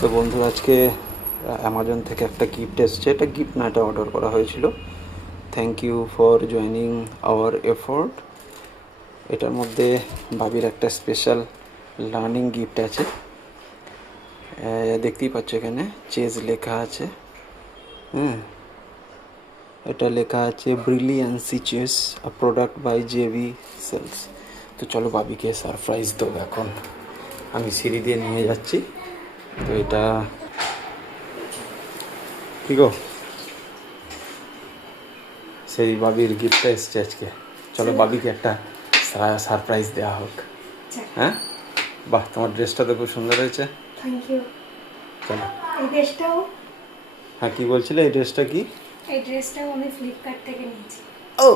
তো বন্ধু আজকে অ্যামাজন থেকে একটা গিফট এসছে। এটা গিফট না, এটা অর্ডার করা হয়েছিল। Thank you for joining our effort. এটার মধ্যে ভাবির একটা স্পেশাল লার্নিং গিফট আছে। দেখতেই পাচ্ছ এখানে চেজ লেখা আছে। এটা লেখা আছে brilliancy chess, a product by JV sales. তো চলো ভাবিকে সারপ্রাইজ দেবো। এখন আমি সিঁড়ি দিয়ে নিয়ে যাচ্ছি। তো এটা কি গো, সেই বাবির গিফটটা এসছে আজকে। চলো বাবিকে একটা সারপ্রাইজ দেওয়া হোক। হ্যাঁ, বাহ, তোমার ড্রেসটা তো খুব সুন্দর হয়েছে। Thank you. চলো। এই ড্রেসটাও, হ্যাঁ, কি বলছিলে? এই ড্রেসটা কি? এই ড্রেসটাও আমি ফ্লিপকার্ট থেকে নিয়েছি। ও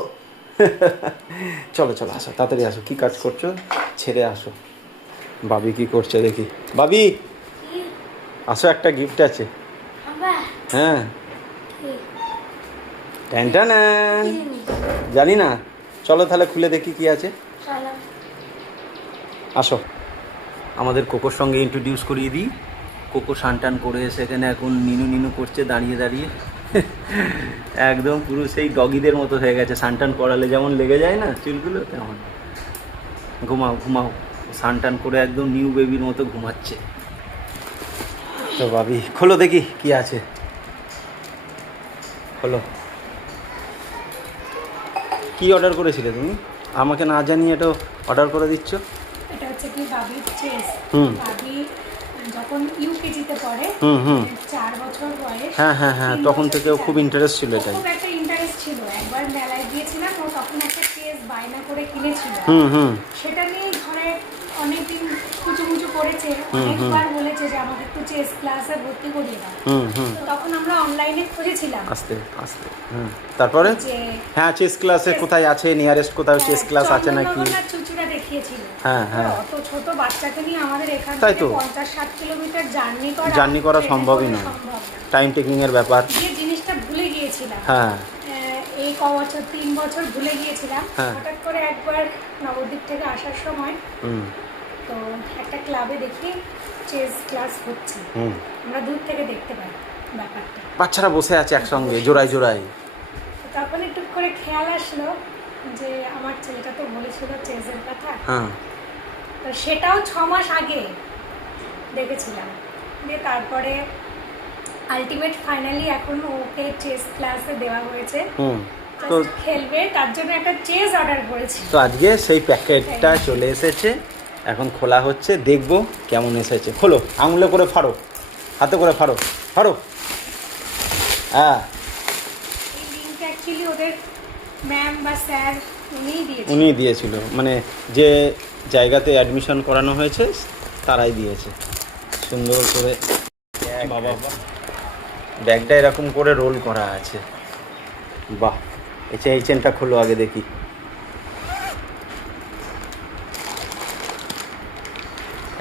চলো চলো, আসো তাড়াতাড়ি আসো। কি কাজ করছো? ছেড়ে আসো। বাবি কি করছে দেখি। বাবি আসো, একটা গিফট আছে। হ্যাঁ, ট্যান জানি না। চলো তাহলে খুলে দেখি কি আছে। আসো, আমাদের কোকোর সঙ্গে ইন্ট্রোডিউস করিয়ে দিই। কোকো সানটান করে এসে এখানে এখন নিনু নিনু করছে দাঁড়িয়ে দাঁড়িয়ে। একদম পুরো সেই ডগিদের মতো হয়ে গেছে। সানটান করালে যেমন লেগে যায় না চুলগুলো, তেমন। ঘুমাও ঘুমাও। সানটান করে একদম নিউ বেবির মতো ঘুমাচ্ছে। তো ভাবি খোলো দেখি কি আছে। খোলো। কি অর্ডার করেছিলে তুমি? আমাকে না জানিয়ে এটা অর্ডার করে দিচ্ছ। এটা হচ্ছে কি বাবির চেস। হুম। বাবি যখন ইউকেজিতে পড়ে, 4 বছর বয়স। হ্যাঁ হ্যাঁ হ্যাঁ, তখন থেকেও খুব ইন্টারেস্ট ছিল এটাই। খুব একটা ইন্টারেস্ট ছিল। একবার মেলায় গিয়েছিলাম, ও তখন একটা চেস বায়না করে কিনেছিল। সেটা নিয়ে ঘরে অনেকদিন কুচুমুচু করেছে, অনেকবার বলেছে যে আমাকে একটু চেস ক্লাসে ভর্তি করিয়ে দাও। তো তখন আমরা অনলাইনে খুঁজেছিলাম আস্তে আস্তে। তারপরে যে হ্যাঁ, চেস ক্লাসে কোথায় আছে, নিয়ারেস্ট কোথাও চেস ক্লাস আছে নাকি? চুচুড়া দেখিয়েছিল। হ্যাঁ হ্যাঁ, অত ছোট বাচ্চাকে নিয়ে আমাদের এখান তাই থেকে তো 50-60 কিলোমিটার জার্নি করা সম্ভবই নয়। টাইম টেকিং এর ব্যাপার। যে জিনিসটা ভুলে গিয়েছিলাম। হ্যাঁ, এই ক বছর 3 বছর ভুলে গিয়েছিলাম। হঠাৎ করে একবার নবদ্বীপ থেকে আসার সময় তো একটা ক্লাবে দেখি চেস ক্লাস হচ্ছে। আমরা দূর থেকে দেখতে পাই ব্যাপারটা। বাচ্চারা বসে আছে একসঙ্গে জোড়ায় জোড়ায়। তখন একটু করে খেয়াল আসলো যে আমার ছেলেটা তো বলেছিল চেসের কথা। তো সেটাও 6 মাস আগে দেখেছিলাম। দিয়ে তারপরে আলটিমেট ফাইনালি এখন ওকে চেস ক্লাসে দেওয়া হয়েছে। তো খেলবে, তার জন্য একটা চেস অর্ডার করেছি। তো আজকে সেই প্যাকেটটা চলে এসেছে, এখন খোলা হচ্ছে, দেখবো কেমন এসেছে। খোলো, আঙুলে করে ফাড়ো, হাতে করে ফাড়ো ফাড়ো। হ্যাঁ, এই লিঙ্কটা অ্যাকচুয়ালি ওদের ম্যাম বা স্যার উনি দিয়েছিল, মানে যে জায়গাতে অ্যাডমিশন করানো হয়েছে তারাই দিয়েছে। সুন্দর করে বাবা, ব্যাগটা এরকম করে রোল করা আছে। বাহ, এই চেনটা খোলো আগে দেখি।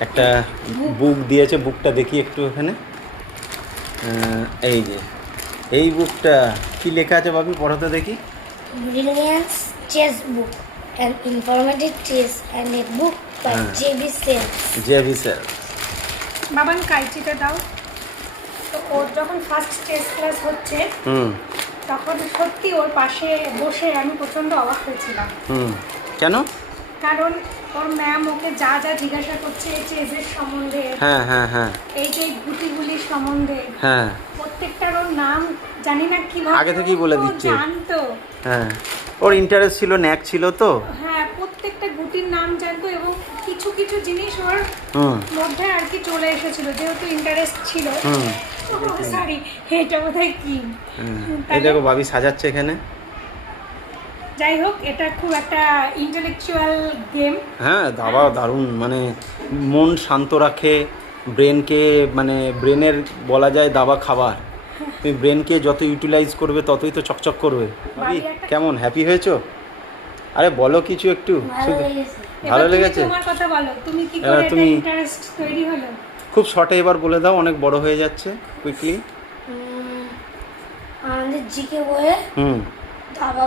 একটা বুক দিয়েছে, বুকটা দেখি একটু এখানে। এই যে এই বুকটা কি লেখা আছে ভাবি, পড়াতে দেখি। Brilliance chess book, an informative chess and a book by J.B. Sales. J.B. Sales. Baban কাইচিটা দাও। তো ওর যখন ফার্স্ট চেস ক্লাস হচ্ছে, তখন সত্যি ওর পাশে বসে আমি প্রচন্ড অবাক হয়েছিলাম। কেন? কারণ ওর ম্যাম ওকে যা যা জিজ্ঞাসা করছে চেসের সম্বন্ধে, হ্যাঁ হ্যাঁ হ্যাঁ, এই যে গুটিগুলির সম্বন্ধে, হ্যাঁ, প্রত্যেকটার ওর নাম জানি না কিভাবে আগে থেকেই বলে দিচ্ছে। জানতো। হ্যাঁ, ওর ইন্টারেস্ট ছিল, ন্যাক ছিল তো। হ্যাঁ, প্রত্যেকটা গুটির নাম জানতো এবং কিছু কিছু জিনিস ওর মধ্যে আর কি চলে এসেছিল যেহেতু ইন্টারেস্ট ছিল। সরি, এটা বোধহয় কি। এই দেখো ভাবি সাজাচ্ছে এখানে। যাই হোক, এটা খুব একটা ইন্টেলেকচুয়াল গেম। হ্যাঁ, দাবা দারুণ, মানে মন শান্ত রাখে, ব্রেনকে, মানে ব্রেনের বলা যায় দাবা খাবার। তুমি ব্রেনকে যত ইউটিলাইজ করবে ততই তো চকচক করবে। ভাবি কেমন, হ্যাপি হয়েছো? আরে বলো কিছু একটু। ভালো লেগেছে? তোমার কথা বলো, তুমি কি করে এটা ইন্টারেস্ট তৈরি হলো? খুব শর্টে এবার বলে দাও, অনেক বড় হয়ে যাচ্ছে, কুইকলি। আমাদের জিকে বইয়ে দাবা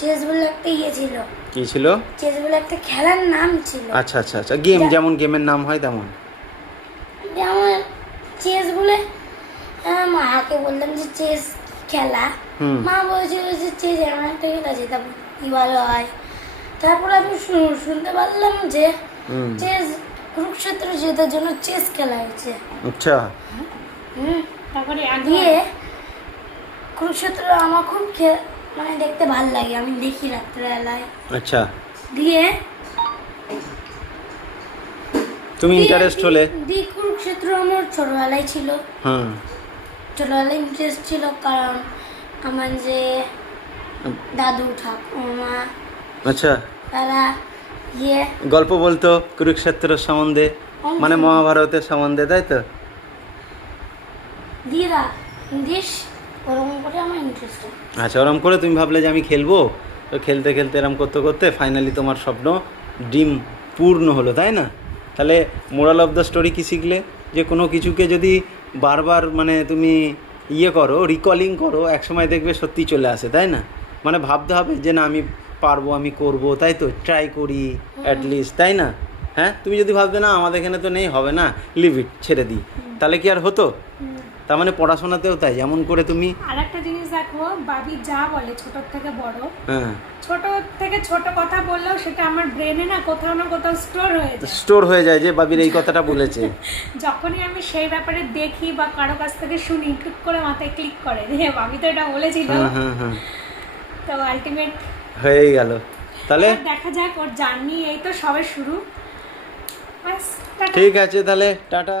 চেস বলে একটা ইয়ে ছিল। কি ছিল? চেস বলে একটা খেলার নাম ছিল। আচ্ছা আচ্ছা আচ্ছা, গেম, যেমন গেমের নাম হয় তেমন। যেমন চেস বলে মাকে বললাম যে চেস খেলা। মা বলছিল যে চেস এমন একটা খেলা যেটা কি ভালো হয়। তারপর আমি শুনতে পারলাম যে চেস কুরুক্ষেত্র জেতার জন্য চেস খেলা হয়েছে। আচ্ছা, তারপরে দিয়ে কুরুক্ষেত্র আমার খুব মানে দেখতে ভালো লাগে, আমি দেখি রাত্রেবেলায়। আচ্ছা, দিয়ে তুমি ইন্টারেস্ট হলে? দিয়ে কুরুক্ষেত্র আমার ছোটবেলায় ছিল। ছোটবেলায় ইন্টারেস্ট ছিল, কারণ আমার যে দাদু ঠাকুমা আচ্ছা তারা গল্প বলতো কুরুক্ষেত্র সম্বন্ধে, মানে মহাভারতের সম্বন্ধে, তাই তো? দিদা দেশ ওরকম করে আমার ইন্টারেস্ট। আচ্ছা, ওরম করে তুমি ভাবলে যে আমি খেলবো, তো খেলতে খেলতে এরম করতে করতে ফাইনালি তোমার স্বপ্ন ড্রিম পূর্ণ হলো, তাই না? তাহলে মোরাল অফ দ্য স্টোরি কী শিখলে? যে কোনো কিছুকে যদি বারবার মানে তুমি করো, রিকলিং করো, একসময় দেখবে সত্যি চলে আসে, তাই না? মানে ভাবতে হবে যে না আমি পারবো, আমি করব, তাই তো? ট্রাই করি অ্যাটলিস্ট, তাই না? হ্যাঁ, তুমি যদি ভাবতে না আমাদের এখানে তো নেই, হবে না, লিভ ইট, ছেড়ে দিই, তাহলে কি আর হতো? তার মানে পড়াশোনাতেও তাই, যেমন করে তুমি আরেকটা জিনিস দেখো, বাবি যা বলে ছোট থেকে বড়, হ্যাঁ ছোট থেকে ছোট কথা বললেও সেটা আমার ব্রেনে না কোথাও না কোথাও স্টোর হয়ে যায় যে বাবির এই কথাটা বলেছে। যখনই আমি সেই ব্যাপারে দেখি বা কারো কাছ থেকে শুনি, টুক করে মাথায় ক্লিক করে যে বাবি তো এটা বলেছিল। তো আলটিমেট হয়েই গেল। তাহলে দেখা যাক, ওর জার্নি এই তো সবে শুরু। ব্যাস, টাটা। ঠিক আছে, তাহলে টাটা।